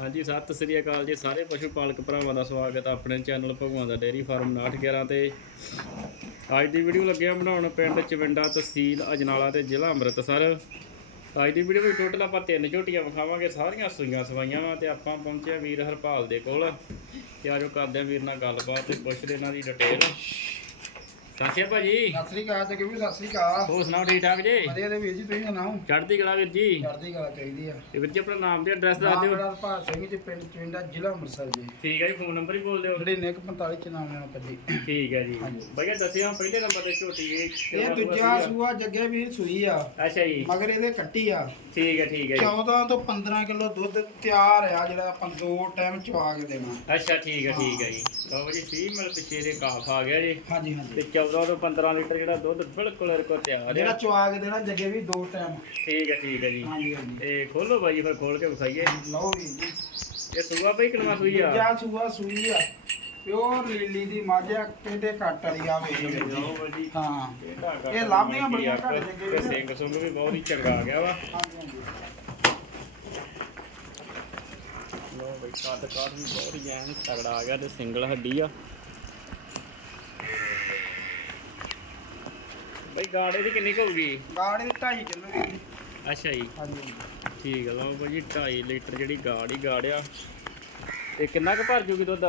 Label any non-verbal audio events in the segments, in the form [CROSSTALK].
ਹਾਂਜੀ, ਸਤਿ ਸ੍ਰੀ ਅਕਾਲ ਜੀ ਸਾਰੇ ਪਸ਼ੂ ਪਾਲਕ ਭਰਾਵਾਂ ਦਾ ਸਵਾਗਤ ਹੈ ਆਪਣੇ ਚੈਨਲ ਭਗਵਾਨ ਦਾ ਡੇਅਰੀ ਫਾਰਮ 911 ਤੇ। ਅੱਜ ਦੀ ਵੀਡੀਓ ਲੱਗਿਆ ਬਣਾਉਣ ਪਿੰਡ ਚਵਿੰਡਾ ਤਹਿਸੀਲ ਅਜਨਾਲਾ ਤੇ ਜ਼ਿਲ੍ਹਾ ਅੰਮ੍ਰਿਤਸਰ। ਅੱਜ ਦੀ ਵੀਡੀਓ ਵਿੱਚ ਟੋਟਲ ਆਪਾਂ ਤਿੰਨ ਝੋਟੀਆਂ ਵਿਖਾਵਾਂਗੇ, ਸਾਰੀਆਂ ਸੂਈਆਂ ਸਵਾਈਆਂ ਵਾ ਤੇ ਆਪਾਂ ਪਹੁੰਚੇ ਵੀਰ ਹਰਪਾਲ ਦੇ ਕੋਲ। ਤੇ ਆਜੋ ਕਰਦੇ ਹਾਂ ਵੀਰ ਨਾਲ ਗੱਲਬਾਤ ਤੇ ਪੁੱਛਦੇ ਇਹਨਾਂ ਦੀ ਡਿਟੇਲ ਸਤਿ ਸ਼੍ਰੀ ਅਕਾਲ ਭਾਜੀ। ਸਤਿ ਸ੍ਰੀ ਅਕਾਲ ਤੇ ਕਿਵੇਂ ਸਤਿ ਸ੍ਰੀ ਅਕਾਲ। ਹੋਰ ਸੁਣਾਓ ਠੀਕ ਠਾਕ ਜੀ? ਵਧੀਆ ਦੇ ਵੀਰ ਜੀ ਤੁਸੀਂ ਸੁਣਾਓ? ਚੜ੍ਹਦੀ ਕਲਾ ਵੀਰ ਜੀ। ਚੜ੍ਹਦੀ ਕਲਾ ਚਾਹੀਦੀ ਆ। ਤੇ ਵੀਰ ਜੀ ਆਪਣਾ ਨਾਮ ਤੇ ਐਡਰੈਸ ਦੱਸ ਨਾਮ ਦਿਓ। ਮੇਰਾ ਭਾਰ ਸਿੰਘ ਜੀ ਪਿੰਡ ਚਵਿੰਡਾ ਜ਼ਿਲ੍ਹਾ ਅੰਮ੍ਰਿਤਸਰ ਜੀ। ਠੀਕ ਹੈ ਜੀ ਫੋਨ ਨੰਬਰ ਹੀ ਬੋਲ ਦਿਓ। 9945 ਚ ਨਾਮ ਲੈਣਾ ਪੱਜੀ ਠੀਕ ਹੈ ਜੀ। ਹਾਂਜੀ। ਭਈਆ ਦੱਸਿਆ ਪਹਿਲੇ ਨੰਬਰ ਤੇ ਝੋਟੀ ਇਹ ਇਹ ਦੂਜਾ ਸੂਆ ਜੱਗੇ ਵੀਰ ਸੂਈ ਆ? ਅੱਛਾ ਜੀ। ਮਗਰ ਇਹਦੇ ਕੱਟੀ ਆ। ਠੀਕ ਹੈ ਠੀਕ ਹੈ ਜੀ। 14 ਤੋਂ 15 ਕਿਲੋ ਦੁੱਧ ਤਿਆਰ ਆ ਜਿਹੜਾ ਆਪਾਂ ਦੋ ਟਾਈਮ ਚਵਾ ਕੇ ਦੇਣਾ। ਅੱਛਾ ਠੀਕ ਹੈ ਠੀਕ ਹੈ ਜੀ। ਲਓ ਜੀ 30 ਮਿੰਟ ਪਿੱਛੇ ਦੇ ਕਾਫ ਆ ਗਿਆ ਜੀ। ਹਾਂਜੀ ਤੇ ਹਾਂਜੀ 14 ਤੋਂ 15 ਲੀਟਰ ਜਿਹੜਾ ਦੁੱਧ ਬਿਲਕੁਲ ਰਕੋ ਤਿਆਰ ਜਿਹੜਾ ਚਵਾ ਕੇ ਦੇਣਾ ਜੱਗੇ ਵੀ ਦੋ ਟਾਈਮ ਠੀਕ ਹੈ ਠੀਕ ਹੈ ਜੀ। ਹਾਂਜੀ ਹਾਂਜੀ। ਤੇ ਖੋਲੋ ਬਾਈ ਫਿਰ ਖੋਲ ਕੇ ਵਿਖਾਈਏ। ਲਓ ਵੀਰ ਜੀ। ਇਹ ਸੂਆ ਬਈ ਕਿੰਨਾ ਸੂਈ ਆ? ਦੂਜਾ ਸੂਆ ਸੂਈ ਆ। ਪਿਓਰ ਲੀਲੀ ਦੀ ਮਾਝਾ ਕਿਤੇ ਘੱਟ ਵਾਲੀ ਆ ਠੀਕ ਹੈ। ਜੀ ਇਹ ਲਾਭੀਆਂ ਬੜੀਆਂ ਘੱਟ ਜੱਗੇ ਵੀਰ। ਸਿੰਘ ਸੁੰਗ ਵੀ ਬਹੁਤ ਹੀ ਚੰਗਾ ਆ ਗਿਆ ਵਾ। ਹਾਂਜੀ ਹਾਂਜੀ। ਲੋ ਬਈ ਕੱਦ ਕਾਠ ਵੀ ਬਹੁਤ ਹੀ ਐਨ ਤਗੜਾ ਆ ਗਿਆ ਤੇ ਸਿੰਗਲ ਹੱਡੀ ਆ। ਗਾੜੇ ਦੀ ਕਿੰਨੀ ਕੁ ਹੋਊਗੀ? ਗਾੜੀ ਦੀ 2.5 ਕਿਲੋ ਦੀ ਅੱਛਾ ਜੀ। ਹਾਂਜੀ। ਠੀਕ ਆ ਲਓ ਬਈ 2.5 ਲੀਟਰ ਜਿਹੜੀ ਗਾੜ ਹੀ ਗਾੜ ਆ। ਤੇ ਕਿੰਨਾ ਕੁ ਭਰ ਜੂਗੀ ਦੁੱਧ?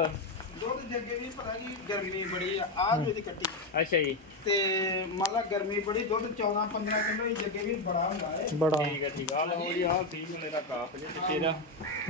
ਦੁੱਧ ਜੱਗੇ ਵੀ ਪਤਾ ਕੀ ਗਰਮੀ ਬੜੀ ਆ ਆ ਜੋ ਦੀ ਕੱਟੀ। ਅੱਛਾ ਜੀ। ਤੇ ਮੰਨ ਲਾ ਗਰਮੀ ਬੜੀ ਦੁੱਧ 14 15 ਕਿਲੋ ਹੀ ਜੱਗੇ ਵੀ ਬੜਾ ਹੁੰਦਾ ਹੈ ਬੜਾ। ਠੀਕ ਆ ਠੀਕ ਆ। ਲਓ ਜੀ ਆਹ ਠੀਕ ਮਿਲੇ ਦਾ ਕਾਫ ਜੇ ਪਿੱਛੇ ਦਾ।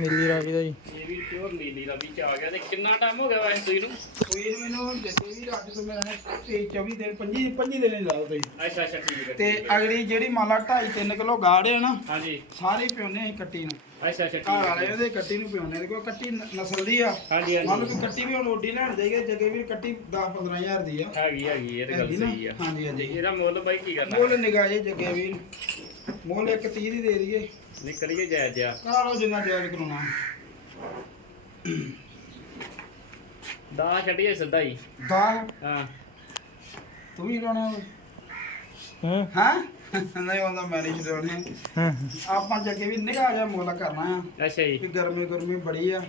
ਨੀਲੀ ਰਾਵੀ ਦਾ ਜੀ। ਇਹ ਵੀ ਪਿਓਰ ਨੀਲੀ ਦਾ ਵਿੱਚ ਆ ਗਿਆ ਤੇ ਕਿੰਨਾ ਟਾਈਮ ਹੋ ਗਿਆ ਵੈਸੇ ਸੂਈ ਨੂੰ? ਕੋਈ ਨੀ ਮੈਨੂੰ ਜੱਗੇ ਵੀ ਅੱਜ ਤੋਂ ਮੈਂ 24 ਦਿਨ 25 25 ਦਿਨ ਹੀ ਲਾਓ ਤੁਸੀਂ। ਅੱਛਾ ਅੱਛਾ ਠੀਕ ਹੈ ਤੇ ਠੀਕ ਹੈ। ਅਗਲੀ ਜਿਹੜੀ ਮੰਨ ਲਾ 2.5 3 ਕਿਲੋ ਗਾੜ ਹੈ ਨਾ ਹਾਂਜੀ। ਸਾਰੇ ਪਿਉਨੇ ਅਸੀਂ ਕੱਟੀ ਨੂੰ। ਅੱਛਾ ਅੱਛਾ ਘਰ ਵਾਲੇ ਉਹਦੇ ਕੱਟੀ ਨੂੰ ਪਿਉਨੇ ਦੇ ਕੋਈ ਕੱਟੀ ਨਸਲ ਦੀ ਆ। ਹਾਂਜੀ ਮੰਨ ਲਓ ਹਾਂਜੀ ਕਿ ਕੱਟੀ ਵੀ ਹੁਣ ਓਡੀ ਲੈਣ ਜਾਈਏ ਜੱਗੇ ਵੀ ਕੱਟੀ 10 15000 ਦੀ ਆ। ਹੈਗੀ ਹੈਗੀ ਇਹ ਤੇ ਗੱਲ ਹੈਗੀ ਨਾ? ਸਹੀ ਆ। ਹਾਂਜੀ ਹਾਂਜੀ। ਇਹਦਾ ਮੁੱਲ ਬਾਈ ਕੀ ਕਰਨਾ? ਮੁੱਲ ਨਿਗਾਹ ਜੇ ਜੱਗੇ ਵੀ। ਮੁੱਲ ਇੱਕ 30 ਦੀ ਦੇ ਦਈਏ। ਨਿਕਲੀਏ ਜਾਇਜ਼ ਜਿਹਾ ਕਰਾ ਲਓ ਜਿੰਨਾ ਜਾਇਜ਼ ਕਰਾਉਣਾ। ਦਾ ਛੱਡੀਏ ਸਿੱਧਾ ਹੀ। ਦਾ ਹਾਂ। ਤੂੰ ਵੀ ਕਰਾਉਣਾ ਹੂੰ। ਹਾਂ? ਨਹੀਂ ਹੁੰਦਾ ਮੈਂ ਨਹੀਂ ਛਡਾਉਣੇ। ਆਪਾਂ ਜੱਗੇ ਵੀ ਨਿਗਾਹ ਜਾ ਮੁੱਲ ਕਰਨਾ ਆ ਅੱਛਾ ਜੀ। ਕਿ ਗਰਮੀ ਗਰਮੀ ਬੜੀ ਆ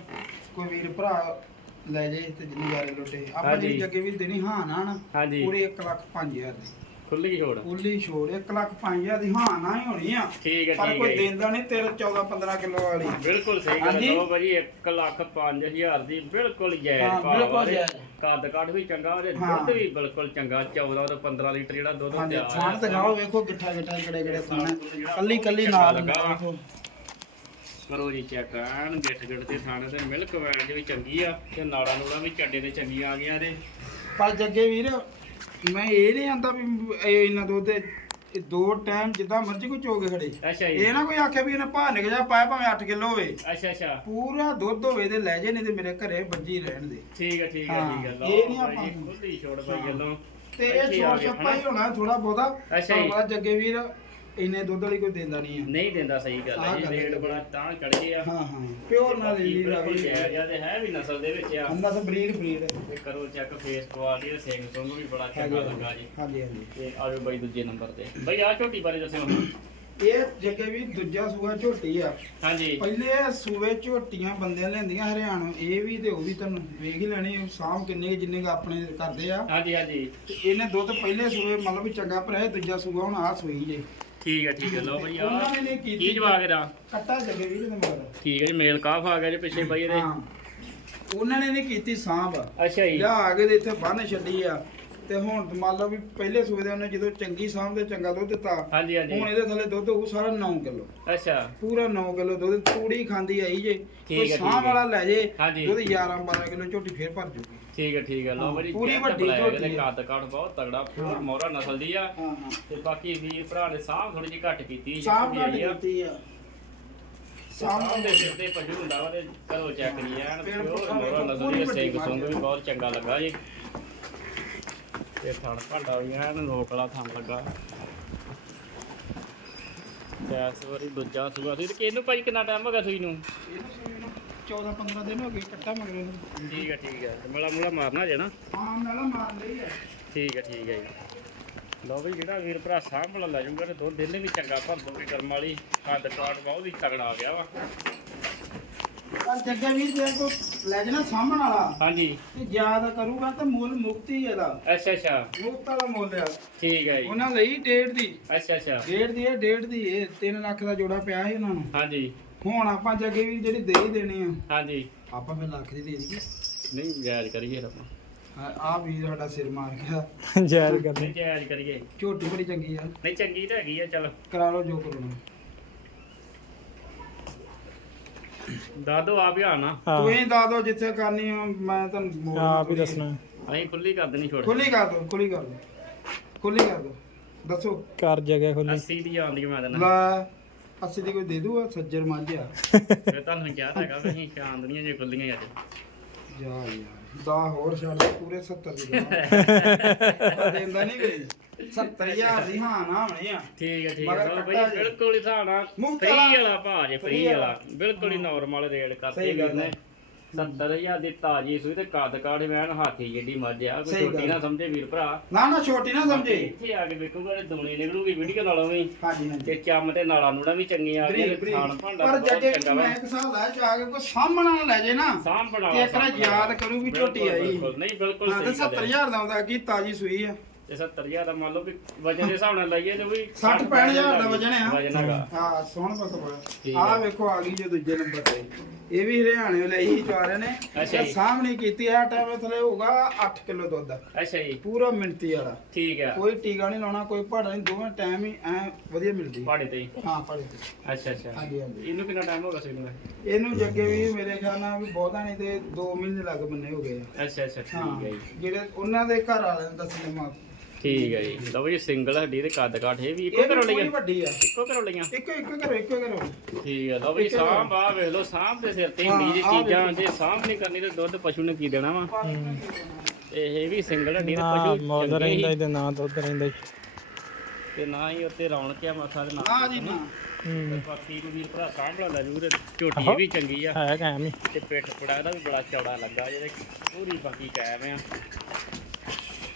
ਕੋਈ ਵੀਰ ਭਰਾ ਲੈ ਜਾਏ ਤੇ ਨਿਗਾਰੇ ਲੁੱਟੇ। ਆਪਾਂ ਹਾਂਜੀ। ਜਿਹੜੀ ਜੱਗੇ ਵੀ ਦੇਣੀ ਹਾਂ ਨਾ ਨਾ ਹਾਂਜੀ। ਪੂਰੇ 1 ਲੱਖ 5000 ਦੀ। ਖੁੱਲੀ ਛੋੜ ਉੱਲੀ ਛੋੜ 1 ਲੱਖ 5000 ਦੀ ਹਾਂ ਨਾ ਹੀ ਹੋਣੀ ਆ ਠੀਕ ਹੈ ਪਰ ਠੀਕ ਕੋਈ ਹੈ ਜੀ। ਦਿੰਦਾ ਨਹੀਂ ਤੇਰੇ 14 15 ਕਿਲੋ ਵਾਲੀ ਬਿਲਕੁਲ ਸਹੀ ਗੱਲ ਹਾਂਜੀ। ਹੈ ਲਓ ਭਾਜੀ 1 ਲੱਖ 5000 ਦੀ ਬਿਲਕੁਲ ਜਾਇਜ਼ ਹਾਂ, ਭਾਅ ਬਿਲਕੁਲ ਵਾਲੇ। ਜਾਇਜ਼। ਕੱਦ ਕਾਠ ਵੀ ਚੰਗਾ ਉਹਦੇ ਹਾਂ। ਦੁੱਧ ਵੀ ਬਿਲਕੁਲ ਚੰਗਾ 14 ਤੋਂ 15 ਲੀਟਰ ਜਿਹੜਾ ਦੁੱਧ ਹਾਂਜੀ ਤਿਆਰ ਥਾਣ ਤੇ ਗਾਓ ਵੇਖੋ ਗਿੱਠਾ ਗਿੱਠਾ ਕਿਹੜੇ ਕਿਹੜੇ ਥਾਣ ਕੱਲੀ ਕੱਲੀ ਨਾਲ ਲੱਗਾ। ਵੇਖੋ ਕਰੋ ਜੀ ਚੈੱਕ ਐਨ ਗਿੱਠ ਗਿੱਠ ਤੇ ਥਾਣੇ ਤੇ ਮਿਲਕ ਦੇ ਵੀ ਚੰਗੀ ਆ ਤੇ ਨਾੜਾ ਨੂੜਾ ਵੀ ਚੱਡੇ ਤੇ ਚੰਗੀਆਂ ਆ ਗਈਆਂ ਇਹਦੇ ਪਰ ਜੱਗੇ ਵੀਰ ਮੈਂ ਇਹ ਨਹੀਂ ਆਂਦਾ ਵੀ ਇਹ ਇੰਨਾ ਦੁੱਧ। ਇਹ ਦੋ ਟਾਈਮ ਜਿੱਦਾਂ ਮਰਜ਼ੀ ਕੋਈ ਚੋਗੇ ਖੜੇ। ਅੱਛਾ ਜੀ। ਇਹ ਨਾ ਕੋਈ ਆਖੇ ਵੀ ਇਹਨੇ ਭਾਅ ਨਿਕ ਜਾ ਪਾਇਆ ਭਾਵੇਂ 8 ਕਿਲੋ ਹੋਵੇ। ਅੱਛਾ ਅੱਛਾ। ਪੂਰਾ ਦੁੱਧ ਹੋਵੇ ਤੇ ਲੈ ਜੇ ਨਹੀਂ ਤੇ ਮੇਰੇ ਘਰੇ ਬੱਜੀ ਰਹਿਣ ਦੇ। ਠੀਕ ਹੈ ਠੀਕ ਹੈ ਹਾਂ, ਠੀਕ ਹੈ ਇਹ ਨੀ ਲਓ ਆਪਾਂ- ਖੁੱਲੀ ਛੋੜ ਪਾਈ ਗੱਲੋਂ ਤੇ ਇੱਥੇ ਇਹ ਆ ਛੋਟ ਗਏ, ਛੱਪਾ ਹੀ ਹੋਣਾ ਥੋੜਾ ਬਹੁਤਾ। ਅੱਛਾ ਜੀ। ਜੱਗੇ ਵੀਰ। ਇੰਨੇ ਦੁੱਧ ਵਾਲੀ ਕੋਈ ਦਿੰਦਾ ਨਹੀਂ ਆ। ਨਹੀਂ ਦਿੰਦਾ ਸਹੀ ਗੱਲ ਹੈ ਆਹ ਜੀ ਗੱਲ ਹੈ। ਰੇਟ ਬੜਾ ਤਾਂ ਚੜ ਗਿਆ। ਹਾਂ ਹਾਂ ਪਿਓਰ ਨਾਲ ਹੀ ਬਿਲਕੁਲ ਰਵੀ ਜਾਇਜ਼ ਆ ਤੇ ਹੈ ਵੀ ਨਸਲ ਦੇ ਵਿੱਚ ਆ। ਅੰਨਾ ਤਾਂ ਬਰੀਡ ਬਰੀਡ ਤੇ ਕਰੋ ਚੈੱਕ ਫੇਸ ਕੁਆਲਿਟੀ ਤੇ ਸਿੰਘ ਸੁੰਗ ਵੀ ਬੜਾ ਚੰਗਾ ਲੱਗਾ ਜੀ। ਹਾਂਜੀ ਹਾਂਜੀ। ਤੇ ਆਜੋ ਬਾਈ ਦੂਜੇ ਨੰਬਰ ਤੇ। ਬਾਈ ਆ ਝੋਟੀ ਬਾਰੇ ਦੱਸਿਓ। ਇਹ ਜੱਗੇ ਵੀ ਦੂਜਾ ਸੂਆ ਝੋਟੀ ਆ। ਹਾਂਜੀ। ਪਹਿਲੇ ਸੂਏ ਝੋਟੀਆਂ ਬੰਦਿਆਂ ਲੈਂਦੀਆਂ ਹਰਿਆਣਾ ਇਹ ਵੀ ਤੇ ਉਹ ਵੀ ਤੁਹਾਨੂੰ ਵੇਖ ਹੀ ਲੈਣੀ ਸਾਮ ਕਿੰਨੇ ਕੁ ਜਿੰਨੇ ਕੁ ਆਪਣੇ ਕਰਦੇ ਆ। ਹਾਂਜੀ ਹਾਂਜੀ। ਤੇ ਇਹਨੇ ਦੁੱਧ ਪਹਿਲੇ ਸੂਏ ਮਤਲਬ ਵੀ ਚੰਗਾ ਭਰਿਆ ਦੂਜਾ ਸੂਆ ਹੁਣ ਆ ਸੂਈ ਜੇ। ਠੀਕ ਹੈ ਠੀਕ ਹੈ ਲਓ ਬਾਈ ਆ। ਉਹਨਾਂ ਨੇ ਨਹੀਂ ਕੀਤੀ ਕੀ ਜਵਾਬ ਇਹਦਾ? ਕੱਟਾ ਜੱਗੇ ਵੀ ਤੇ ਮਗਰ। ਠੀਕ ਹੈ ਜੀ ਮੇਲ ਕਾਫ ਆ ਗਿਆ ਜੀ ਪਿੱਛੇ ਬਾਈ ਇਹਦੇ। ਹਾਂ। ਉਹਨਾਂ ਨੇ ਨਹੀਂ ਕੀਤੀ ਸਾਂਭ। ਅੱਛਾ ਜੀ। ਲਿਆ ਆ ਕੇ ਤੇ ਇੱਥੇ ਬੰਨ ਛੱਡੀ ਆ। ਤੇ ਹੁਣ ਤੇ ਮੰਨ ਲਓ ਵੀ ਪਹਿਲੇ ਸੂਏ ਦੇ ਉਹਨੇ ਜਦੋਂ ਚੰਗੀ ਸਾਂਭ ਤੇ ਚੰਗਾ ਦੁੱਧ ਦਿੱਤਾ ਹਾਂਜੀ ਹਾਂਜੀ ਹੁਣ ਇਹਦੇ ਥੱਲੇ ਦੁੱਧ ਹੋਊ ਸਾਰਾ 9 ਕਿਲੋ ਅੱਛਾ ਪੂਰਾ 9 ਕਿਲੋ ਦੁੱਧ ਤੂੜੀ ਖਾਂਦੀ ਆਈ ਜੇ ਠੀਕ ਕੋਈ ਹੈ, ਸਾਂਭ ਠੀਕ ਹੈ। ਵਾਲਾ ਲੈ ਜੇ ਹਾਂਜੀ। ਦੁੱਧ 11 12 ਕਿਲੋ ਝੋਟੀ ਫੇਰ ਭਰ ਜੂਗੀ ਠੀਕ ਹੈ ਠੀਕ ਹੈ ਲਓ ਹਾਂ, ਬਾਈ ਪੂਰੀ ਵੱਡੀ ਝੋਟੀ ਆ। ਕੱਦ ਕਾਠ ਬਹੁਤ ਤਗੜਾ ਪੂਰਾ ਹਾਂ। ਮੋਹਰਾ ਨਸਲ ਦੀ ਆ ਹਾਂ ਹਾਂ ਤੇ ਬਾਕੀ ਵੀਰ ਭਰਾ ਨੇ ਸਾਹ ਥੋੜੀ ਜਿਹੀ ਘੱਟ ਕੀਤੀ ਸਾਂਭ ਜਿਹੜੀ ਘੱਟ ਆ। ਕੀਤੀ ਆ ਸਾਹ ਸਾਂਭ ਦੇ ਸਿਰ ਤੇ ਪਜੂ ਹੁੰਦਾ ਵਾ ਤੇ ਕਰੋ ਚੈੱਕ ਐਨ ਪੇੜ ਪਿਓਰ ਪੁੱਠਾ ਮੋਹਰਾ ਨਸਲ ਪੂਰੀ ਵੱਡੀ ਸੁੰਗ ਵੀ ਬਹੁਤ ਚੰਗਾ ਲੱਗਾ ਜੀ ਤੇ ਥਣ ਭਾਂਡਾ ਵੀ ਐਨ ਲੋਕ ਵਾਲਾ ਥਣ ਲੱਗਾ। ਇਸ ਵਾਰੀ ਦੂਜਾ ਸੂਆ ਸੀ ਤੇ ਕਿਹਨੂੰ ਭਾਈ ਕਿੰਨਾ ਟਾਈਮ ਹੋ ਗਿਆ ਸੂਈ ਨੂੰ? ਇਹਨੂੰ ਸੂਈ ਨੂੰ 14 15 ਦਿਨ ਹੋ ਗਏ ਕੱਟਾ ਮਗਰ ਇਹਨੂੰ। ਠੀਕ ਹੈ ਠੀਕ ਹੈ ਤੇ ਮਲਾ ਮੁਲਾ ਮਾਰਨਾ ਜੇ ਨਾ। ਹਾਂ ਮੈਲਾ ਮਾਰ ਲਈ ਆ। ਠੀਕ ਹੈ ਠੀਕ ਹੈ ਜੀ। ਲਓ ਵੀ ਜਿਹੜਾ ਵੀਰ ਭਰਾ ਸਾਂਭਲਾ ਲੈ ਜਾਊਗਾ ਤੇ ਦੋ ਦਿਨ ਵੀ ਚੰਗਾ ਭਰ ਦੋਗੇ ਕਰਮ ਵਾਲੀ। ਕੱਦ ਕਾਟ ਬਹੁਤ ਹੀ ਤਗੜਾ ਆ ਗਿਆ ਵਾ। ਪਰ ਜੱਗੇ ਵੀ ਜੇ ਕੋ ਲੈ ਜਾਣਾ ਸਾਹਮਣ ਵਾਲਾ। ਹਾਂਜੀ। ਤੇ ਜ਼ਿਆਦਾ ਕਰੂਗਾ ਤਾਂ ਮੁੱਲ ਮੁਕਤੀ ਇਹਦਾ। ਅੱਛਾ ਅੱਛਾ। ਮੁਕਤ ਵਾਲਾ ਮੁੱਲ ਆ। ਠੀਕ ਹੈ ਜੀ। ਉਹਨਾਂ ਲਈ ਡੇਢ ਦੀ। ਅੱਛਾ ਅੱਛਾ। ਡੇਢ ਦੀ ਇਹ ਡੇਢ ਦੀ ਇਹ। 3 ਲੱਖ ਦਾ ਜੋੜਾ ਪਿਆ ਸੀ ਉਹਨਾਂ ਨੂੰ। ਹਾਂਜੀ। ਹੁਣ ਆਪਾਂ ਜੱਗੇ ਵੀ ਜਿਹੜੀ ਦੇ ਹੀ ਦੇਣੀ ਆ। ਹਾਂਜੀ। ਆਪਾਂ ਫਿਰ ਲੱਖ ਦੀ ਦੇ ਦਈਏ। ਨਹੀਂ ਜਾਇਜ਼ ਕਰੀਏ ਫਿਰ ਆਪਾਂ। ਆ ਵੀ ਸਾਡਾ ਸਿਰ ਮਾਰ ਗਿਆ। ਜਾਇਜ਼ ਕਰਨੀ। ਨਹੀਂ ਜਾਇਜ਼ ਕਰੀਏ। ਝੋਟੀ ਬੜੀ ਚੰਗੀ ਆ। ਨਹੀਂ ਚੰਗੀ ਤਾਂ ਹੈਗੀ ਆ ਚਲ। ਕਰਾ ਲਓ ਜੋ ਕਰੋਣਾ ਦਾਦੋ ਆ ਵੀ ਆਣਾ ਹਾਂ ਦੱਸ ਦਿਓ ਜਿੱਥੇ ਕਰਨੀ ਆ ਮੈਂ ਤੁਹਾਨੂੰ ਮੋੜ ਆਪ ਹੀ ਦੱਸਣਾ। ਅਸੀਂ ਖੁੱਲੀ ਕਰ ਦੇਣੀ ਛੋੜ। ਖੁੱਲੀ ਕਰ ਦਿਓ ਖੁੱਲੀ ਕਰ ਦਿਓ ਖੁੱਲੀ ਕਰ ਦਿਓ ਦੱਸੋ। ਕਰ ਜਗ੍ਹਾ ਖੁੱਲੀ। 80 ਦੀ ਆਉਂਦੀ ਮੈਂ ਦੇਣਾ ਲੈ ਅੱਸੀ ਦੀ ਕੋਈ ਦੇ ਦੂਗਾ? ਸੱਜਰ ਮੱਝ ਆ। ਫਿਰ ਤੁਹਾਨੂੰ ਕਿਹਾ ਤਾਂ ਹੈਗਾ ਵੀ ਅਸੀਂ ਚਾਂਦਨੀਆਂ ਜੇ ਖੁੱਲੀਆਂ ਹੀ ਅੱਜ ਜਾ। ਯਾਰ ਦਾ ਹੋਰ ਛੱਡ ਦੇ, ਪੂਰੇ 70 ਦੀ ਦਵਾ [LAUGHS] ਦਿੰਦਾ ਨਹੀਂ ਗਈ 70000 ਦੀ ਹਾਂ ਨਾ ਹੋਣੀ ਆ। ਠੀਕ ਹੈ ਠੀਕ ਮਗਰ ਹੈ ਲਓ ਕੱਟਾ ਬਈ ਜੀ। ਬਿਲਕੁਲ ਹੀ ਸਾਣਾ ਮੁਫ਼ਤ ਫ੍ਰੀ ਵਾਲਾ। ਵਾਲਾ ਭਾਅ ਜੇ ਫ੍ਰੀ Free ਵਾਲਾ। ਵਾਲਾ। ਬਿਲਕੁਲ ਹੀ ਨਾਰਮਲ ਰੇਟ ਕਰਤੇ ਸਹੀ ਗੱਲ ਵੀਰ ਨੇ ਹੈ। 70000 ਦੀ ਤਾਜੀ ਸੂਈ ਤੇ ਕੱਦ ਕਾਠ ਮੈਨ ਹਾਥੀ ਜਿੱਡੀ ਮੱਝ ਆ ਕੋਈ ਸਹੀ ਛੋਟੀ ਗੱਲ। ਨਾ। ਸਮਝੇ ਵੀਰ ਭਰਾ। ਨਾ ਨਾ ਛੋਟੀ ਨਾ ਸਮਝੇ। ਇੱਥੇ ਆ ਕੇ ਵੇਖੂਗਾ ਤੇ ਦੁਨੀ ਨਿਕਲੂਗੀ ਵੀਡੀਓ ਨਾਲੋਂ ਵੀ। ਹਾਂਜੀ ਹਾਂਜੀ। ਤੇ ਚੰਮ ਤੇ ਨਾਲਾ ਨੂੜਾ ਵੀ ਚੰਗੀਆਂ ਆ ਗਈਆਂ ਬਰੀਕ ਖਾਣ ਭਾਂਡਾ ਪਰ ਬਹੁਤ ਜੱਗੇ ਚੰਗਾ ਮੈਂ ਵਾ ਇੱਕ ਸਾਲ ਲੈ ਜਾ ਕੇ ਕੋਈ ਸਾਹਮਣਾ ਨਾ ਲੈ ਜੇ ਨਾ ਸਾਂਭ ਬਣਾ ਤੇ ਇੱਕ ਨਾ ਯਾਦ ਕਰੂ ਵੀ ਝੋਟੀ ਆਈ। ਨਹੀਂ ਬਿਲਕੁਲ ਹਾਂ ਤੇ ਸਹੀ ਗੱਲ ਹੈ 70000 ਦਾ ਆਉਂਦਾ ਕੀ ਤਾਜੀ ਸੂਈ ਆ। ਤੇ 70000 ਦਾ ਮੰਨ ਲਓ ਵੀ ਵਜਨ ਦੇ ਹਿਸਾਬ ਨਾਲ ਲਈਏ ਤੇ ਵੀ 60 65000 ਦਾ ਵਜਨ ਆ। ਵਜਨ ਹੈਗਾ। ਹਾਂ ਸੋਹਣ ਠੀਕ ਆ ਹੈ। ਵੇਖੋ ਆ ਗਈ ਜੋ ਦੂਜੇ ਨੰਬਰ ਤੇ। ਇਹ ਵੀ ਹਰਿਆਣੇ ਲਈ ਹੀ ਚਾਰੇ ਨੇ। ਅੱਛਾ ਜੀ। ਸਾਹਮਣੇ ਕੀਤੀ ਆ ਟਾਈਮ ਥਲੇ ਹੋਊਗਾ 8 ਕਿਲੋ ਦੁੱਧ। ਅੱਛਾ ਜੀ। ਪੂਰਾ ਮਿੰਤੀ ਵਾਲਾ। ਠੀਕ ਹੈ ਕੋਈ ਟੀਕਾ ਨਹੀਂ ਲਾਉਣਾ ਕੋਈ ਭਾੜਾ ਨਹੀਂ ਦੋਵੇਂ ਟਾਈਮ ਹੀ ਐ ਵਧੀਆ ਮਿਲਦੀ। ਪਹਾੜੇ ਤੇ ਹੀ। ਹਾਂ ਭਾੜੇ ਤੇ। ਅੱਛਾ ਅੱਛਾ। ਹਾਂਜੀ ਹਾਂਜੀ। ਇਹਨੂੰ ਕਿੰਨਾ ਟਾਈਮ ਹੋ ਗਿਆ ਸੀ ਨੂੰ ਇਹਨੂੰ ਜੱਗੇ ਵੀ ਮੇਰੇ ਖਿਆਲ ਨਾਲ ਵੀ ਬਹੁਤਾ ਨਹੀਂ ਤੇ 2 ਮਹੀਨੇ ਲੱਗ ਬੰਨੇ ਹੋ ਗਏ ਆ। ਅੱਛਾ ਅੱਛਾ। ਠੀਕ ਹਾਂ ਹੈ ਜੀ। ਜਿਹੜੇ ਉਹਨਾਂ ਦੇ ਘਰ ਵਾਲਿਆਂ ਨੇ ਦੱਸਣੇ ਮਾ ਠੀਕ ਹੈ ਜੀ। ਲਓ ਜੀ ਸਿੰਗਲ ਹੱਡੀ ਤੇ ਕੱਦ ਕਾਠ ਇਹ ਵੀ ਇੱਕੋ ਘਰੋਂ ਲਈਆਂ? ਵੱਡੀ ਆ। ਇੱਕੋ ਘਰੋਂ ਲਈਆਂ? ਇੱਕੋ ਇੱਕੋ ਕਰੋ ਇੱਕੋ ਕਰੋ ਠੀਕ ਹੈ ਲਓ ਘਰੋਂ। ਸਾਂਭ ਆ ਵੇਖ ਲਓ ਸਾਂਭ ਦੇ ਸਿਰ ਤੇ ਹਾਂ, ਹੁੰਦੀ ਜੀ ਚੀਜ਼ਾਂ। ਜੇ ਸਾਂਭ ਨਹੀਂ ਕਰਨੀ ਤੇ ਦੁੱਧ ਪਸ਼ੂ ਨੇ ਕੀ ਦੇਣਾ ਵਾ? ਹੂੰ। ਇਹ ਵੀ ਸਿੰਗਲ ਹੱਡੀ ਤੇ ਨਾ ਪਸ਼ੂ ਚੰਗੇ ਰਹਿੰਦਾ ਹੀ ਤੇ ਨਾ ਦੁੱਧ ਰਹਿੰਦਾ ਹੀ। ਤੇ ਨਾ ਹੀ ਉੱਤੇ ਰੌਣਕ ਆ ਮਸਾ ਦੇ ਨਾ ਨਾਲ ਜੀ ਨਾ। ਹੂੰ। ਬਾਕੀ ਕੋਈ ਵੀਰ ਭਰਾ ਸਾਂਭਲਾ ਲੈ ਜੂ ਤੇ ਝੋਟੀ ਇਹ ਵੀ ਚੰਗੀ ਆ। ਹੈ ਕਾਇਮ ਹੀ। ਤੇ ਪਿੱਠ ਪੜਾ ਇਹਦਾ ਵੀ ਬੜਾ ਚੌੜਾ ਲੱਗਾ ਜਿਹਦੇ ਪੂਰੀ ਬਾਕੀ ਕਾਇਮ ਆ।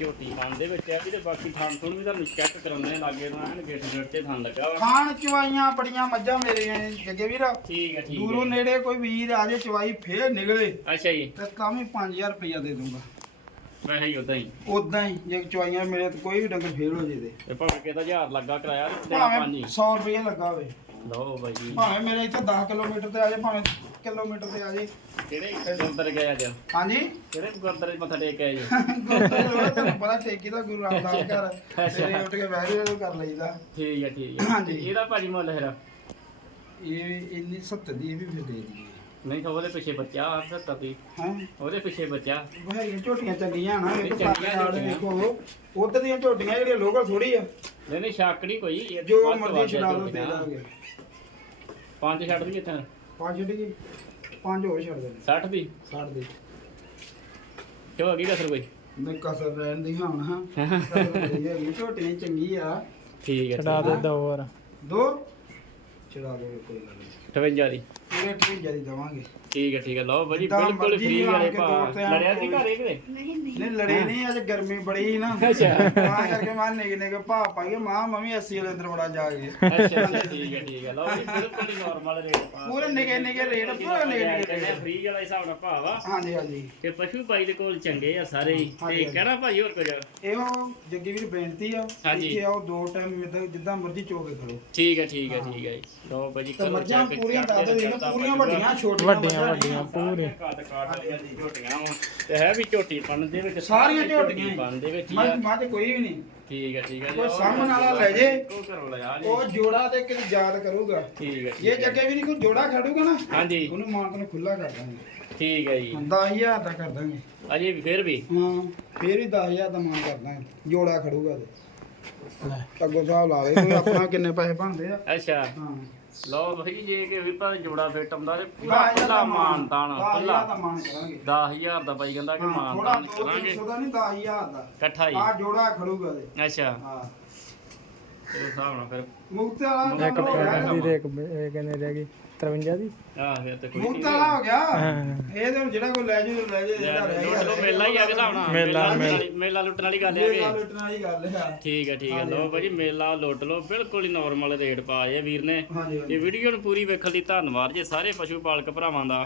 ਝੋਟੀ ਖਾਣ ਦੇ ਵਿੱਚ ਆ ਤੇ ਬਾਕੀ ਥਾਣ ਥੁਣ ਵੀ ਤੁਹਾਨੂੰ ਚੈੱਕ ਕਰਾਉਂਦੇ ਆ ਲਾਗੇ ਨੂੰ ਐਨ ਗੇਟ ਗੇਟ ਤੇ ਥਾਣ ਲੱਗਾ ਵਾ। ਖਾਣ ਚਵਾਈਆਂ ਬੜੀਆਂ ਮੱਝਾਂ ਮੇਰੀਆਂ ਨੇ, ਜੱਗੇ ਵੀਰ। ਠੀਕ ਹੈ ਠੀਕ ਦੂਰੋਂ ਨੇੜੇ ਕੋਈ ਵੀਰ ਆ ਜੇ ਚਵਾਈ ਫੇਰ ਨਿਕਲੇ। ਅੱਛਾ ਜੀ। ਤੇ ਤਾਂ ਵੀ 5000 ਰੁਪਇਆ ਦੇ ਦੂੰਗਾ ਵੈਸੇ ਹੀ ਉਦਾਂ ਹੀ। ਉਦਾਂ ਹੀ ਜੇ ਚਵਾਈਆਂ ਮੇਰੇ ਤੇ ਕੋਈ ਵੀ ਡੰਗਰ ਫੇਲ ਹੋ ਜੇ ਤੇ। ਤੇ ਭਾਵੇਂ ਕਿਤੇ ਹਜ਼ਾਰ ਲੱਗਾ ਕਰਾਇਆ ਤੇ ਭਾਵੇਂ ਪੰਜ ਹੀ। 100 ਰੁਪਇਆ ਲੱਗਾ ਹੋਵੇ। ਲਓ ਬਾਈ ਜੀ। ਭਾਵੇਂ ਮੇਰੇ ਇੱਥੇ 10 ਕਿਲੋਮੀਟਰ ਤੇ ਆ ਜੇ ਭਾਵੇਂ ਕਿਲੋਮੀਟਰ ਤੇ ਆ ਜੇ। ਕਿਹੜੇ ਗੁਰਦੁਆਰੇ ਗਏ ਅੱਜ? ਹਾਂਜੀ? ਕਿਹੜੇ ਗੁਰਦੁਆਰੇ ਮੱਥਾ ਟੇਕ ਕੇ ਆਏ ਜੀ ਗੁਰਦੁਆਰੇ ਤੁਹਾਨੂੰ ਪਤਾ ਠੇਕੀ ਦਾ ਗੁਰੂ ਰਾਮਦਾਸ ਘਰ। ਸਵੇਰੇ ਉੱਠ ਕੇ ਵੈਰੀ ਕਰ ਲਈਦਾ। ਠੀਕ ਹੈ ਠੀਕ ਹੈ ਹਾਂਜੀ। ਇਹਦਾ ਭਾਜੀ ਮੁੱਲ ਹੈਰਾ ਇਹ ਇੰਨੀ 70 ਦੀ ਇਹ ਵੀ ਫਿਰ ਦੇ ਦਈਏ। ਨਹੀਂ ਤਾਂ ਉਹਦੇ ਪਿੱਛੇ ਬੱਚਾ 70 ਦੀ। ਹਾਂ। ਉਹਦੇ ਪਿੱਛੇ ਬੱਚਾ। ਹੈਗੀਆਂ ਝੋਟੀਆਂ ਚੰਗੀਆਂ ਨਾ ਵੇਖੋ ਚੰਗੀਆਂ। ਵੇਖੋ ਉੱਧਰ ਦੀਆਂ ਝੋਟੀਆਂ ਜਿਹੜੀਆਂ ਲੋਕਲ ਥੋੜੀ ਆ। ਨਹੀਂ ਨਹੀਂ ਸ਼ੱਕ ਨਹੀਂ ਕੋਈ। ਇਹ ਜੋ ਮਰਜ਼ੀ ਛਡਾ। ਦੇ ਦਾਂਗੇ। ਪੰਜ ਛੱਡ ਦਈਏ ਇੱਥੇ। ਪੰਜ ਛੱਡ ਗਈ ਪੰਜ ਹੋਰ ਛੱਡ ਦੇ। 60 ਦੀ? 60 ਦੀ। ਕਿਉਂ ਅਗੀ ਕਸਰ ਕੋਈ? ਨਹੀਂ ਕਸਰ ਰਹਿਣ ਦੀ ਹਾਂ। ਝੋਟੀਆਂ ਚੰਗੀ ਆ। ਠੀਕ ਹੈ ਛਡਾ ਦੇ ਦੋ ਹੋਰ। ਦੋ? ਛੜਾ ਦੇ ਕੋਈ ਗੱਲ ਨਹੀਂ। 58 ਦੀ। ਪੂਰੇ ਠੀਕ ਜਰੀ ਦਵਾਂਗੇ। ਠੀਕ ਹੈ ਠੀਕ ਹੈ ਲਓ ਜਿੱਦਾਂ ਬਿਲਕੁਲ ਮਰਜ਼ੀ ਫ੍ਰੀ ਵਾਲੇ ਕੇ ਲੜਿਆ ਸੀ ਘਰੇ ਕਿਤੇ? ਨਹੀਂ ਲੜੇ ਨਹੀਂ ਅੱਜ ਗਰਮੀ ਬੜੀ ਸੀ ਨਾ। ਅੱਛਾ। ਤਾਂ ਕਰਕੇ ਮੈਂ ਨਿਕ ਨਿਕ ਭਾ ਪਾਈਏ ਮਾਂ ਮੰਮੀ 80 ਵਾਲੇ ਅੰਦਰ ਬੜਾ ਜਾ ਗਏ ਅੱਛਾ ਅੱਛਾ ਠੀਕ ਹੈ ਠੀਕ ਹੈ। ਲਓ ਜੀ ਬਿਲਕੁਲ ਹੀ ਨਾਰਮਲ ਰੇਟ ਪਾ ਪੂਰੇ ਨਿੱਕੇ ਨਿੱਕੇ ਰੇਟ, ਪੂਰੇ ਨਿੱਕੇ ਨਿੱਕੇ ਰੇਟ। ਫ੍ਰੀ ਵਾਲਾ ਹਿਸਾਬ ਨਾਲ ਭਾਅ ਵਾ। ਹਾਂਜੀ ਹਾਂਜੀ। ਤੇ ਪਸ਼ੂ ਭਾਈ ਦੇ ਕੋਲ ਚੰਗੇ ਆ ਸਾਰੇ। ਹੀ ਤੇ ਹਾਂਜੀ। ਕਹਿਣਾ ਭਾਈ ਹੋਰ ਕੁਝ? ਇਹੋ ਜੱਗੀ ਵੀਰ ਬੇਨਤੀ ਆ ਹਾਂਜੀ। ਇੱਥੇ ਆਓ ਦੋ ਟਾਈਮ ਜਿੱਦਾਂ ਮਰਜ਼ੀ ਚੋਕੇ ਖੜੋ। ਠੀਕ ਹੈ ਠੀਕ ਹੈ ਠੀਕ ਹੈ ਜੀ। ਲਓ ਬਾਜੀ ਤੇ ਮੱਝਾਂ ਪੂਰੀਆਂ ਦੱਸ ਦੇ ਪੂਰੀਆਂ ਵੱਡੀਆਂ ਛੋਟੀਆਂ ਵੱਡੀਆਂ ਵੱਡੀਆਂ। ਪੂਰੇ। ਕਾਟ ਝੋਟੀਆਂ। ਤੇ ਹੈ ਵੀ ਝੋਟੀ ਪਣ ਦੇ ਵਿੱਚ ਸਾਰੀਆਂ ਝੋਟੀਆਂ ਪਣ ਦੇ ਵਿੱਚ ਮੱਝ ਮੱਝ ਕੋਈ ਵੀ ਨਹੀਂ। ਠੀਕ ਹੈ ਠੀਕ ਹੈ ਕੋਈ ਸਾਹਮਣ ਵਾਲਾ ਲੈ ਜੇ। ਉਹ ਜੋੜਾ ਤੇ ਕਿ ਯਾਦ ਕਰੂਗਾ। ਠੀਕ ਹੈ ਜੇ ਜੱਗੇ ਵੀ ਨਹੀਂ ਕੋਈ ਜੋੜਾ ਖੜੂਗਾ ਨਾ ਹਾਂਜੀ। ਉਹਨੂੰ ਮਾਂ ਨੂੰ ਖੁੱਲਾ ਕਰ ਦਾਂਗੇ। ਠੀਕ ਹੈ ਜੀ। 10000 ਦਾ ਕਰ ਦਾਂਗੇ। ਅਜੇ ਵੀ ਫਿਰ ਵੀ? ਹਾਂ ਫੇਰ ਵੀ 10000 ਦਾ ਮਾਨ ਕਰ ਦਾਂਗੇ। ਜੋੜਾ ਖੜੂਗਾ ਤੇ। ਅੱਗੋਂ ਹਿਸਾਬ ਲਾ ਕੋਈ ਆਪਣਾ ਕਿੰਨੇ ਪੈਸੇ ਬਣਦੇ ਆ। ਅੱਛਾ। ਹਾਂ। ਲਓ ਭਾਈ ਜੇ ਕਿ ਵੀ ਪਰ ਜੋੜਾ ਫਿੱਟ ਆਉਂਦਾ ਤੇ ਪੂਰਾ 10000 ਪੱਲਾ ਮਾਨਤਾਨ 10000 ਦਾ ਪੱਲਾ ਮਾਨ ਕਰਾਂਗੇ। 10000 ਦਾ ਬਾਈ ਕਹਿੰਦਾ ਕਿ ਥੋੜਾ ਮਾਨਤਾਨ 2 ਕਰਾਂਗੇ। 300 ਦਾ ਨਹੀਂ 10000 ਦਾ। ਇਕੱਠਾ ਹੀ। ਆ ਜੋੜਾ ਖੜੂਗਾ ਤੇ। ਅੱਛਾ। ਹਾਂ। ਤੇ ਹਿਸਾਬ ਨਾਲ ਫਿਰ ਮੁਕਤ ਵਾਲਾ ਇੱਕ ਕੰਮ ਹੋ ਗਿਆ ਪੈਂਹਠ ਦੀ ਤੇ ਇੱਕ ਬ- ਇਹ ਕਿੰਨੇ ਰਹਿ ਗਈ 53 ਦੀ। ਆਹ ਫਿਰ ਤੇ ਕੋਈ ਮੁਕਤ ਵਾਲਾ ਹੋ ਗਿਆ? ਹਾਂ। ਇਹ ਤੇ ਹੁਣ ਜਿਹੜਾ ਕੋਈ ਲੈ ਜੂ ਲੈ ਜੇ ਜਿਹੜਾ ਰਹਿ ਗਿਆ ਚਲੋ ਮੇਲਾ ਹੀ ਆ ਕੇ ਹਿਸਾਬ ਨਾਲ। ਮੇਲਾ, ਮੇਲਾ ਮੇਲਾ। ਲੁੱਟਣ ਵਾਲੀ ਗੱਲ ਹੈ ਇਹ। ਕਿ ਗੱਲ ਲੁੱਟਣ ਵਾਲੀ ਗੱਲ ਆ। ਠੀਕ ਹੈ ਠੀਕ ਹੈ ਲਓ ਭਾਜੀ ਮੇਲਾ ਲੁੱਟ ਲਓ ਬਿਲਕੁਲ ਹੀ ਨਾਰਮਲ ਰੇਟ ਪਾਏ ਆ ਵੀਰ ਨੇ। ਹਾਂਜੀ ਇਹ ਵੀਡੀਓ ਨੂੰ ਪੂਰੀ ਵੇਖਣ ਲਈ ਧੰਨਵਾਦ ਜੀ ਸਾਰੇ ਪਸ਼ੂ ਪਾਲਕ ਭਰਾਵਾਂ ਦਾ।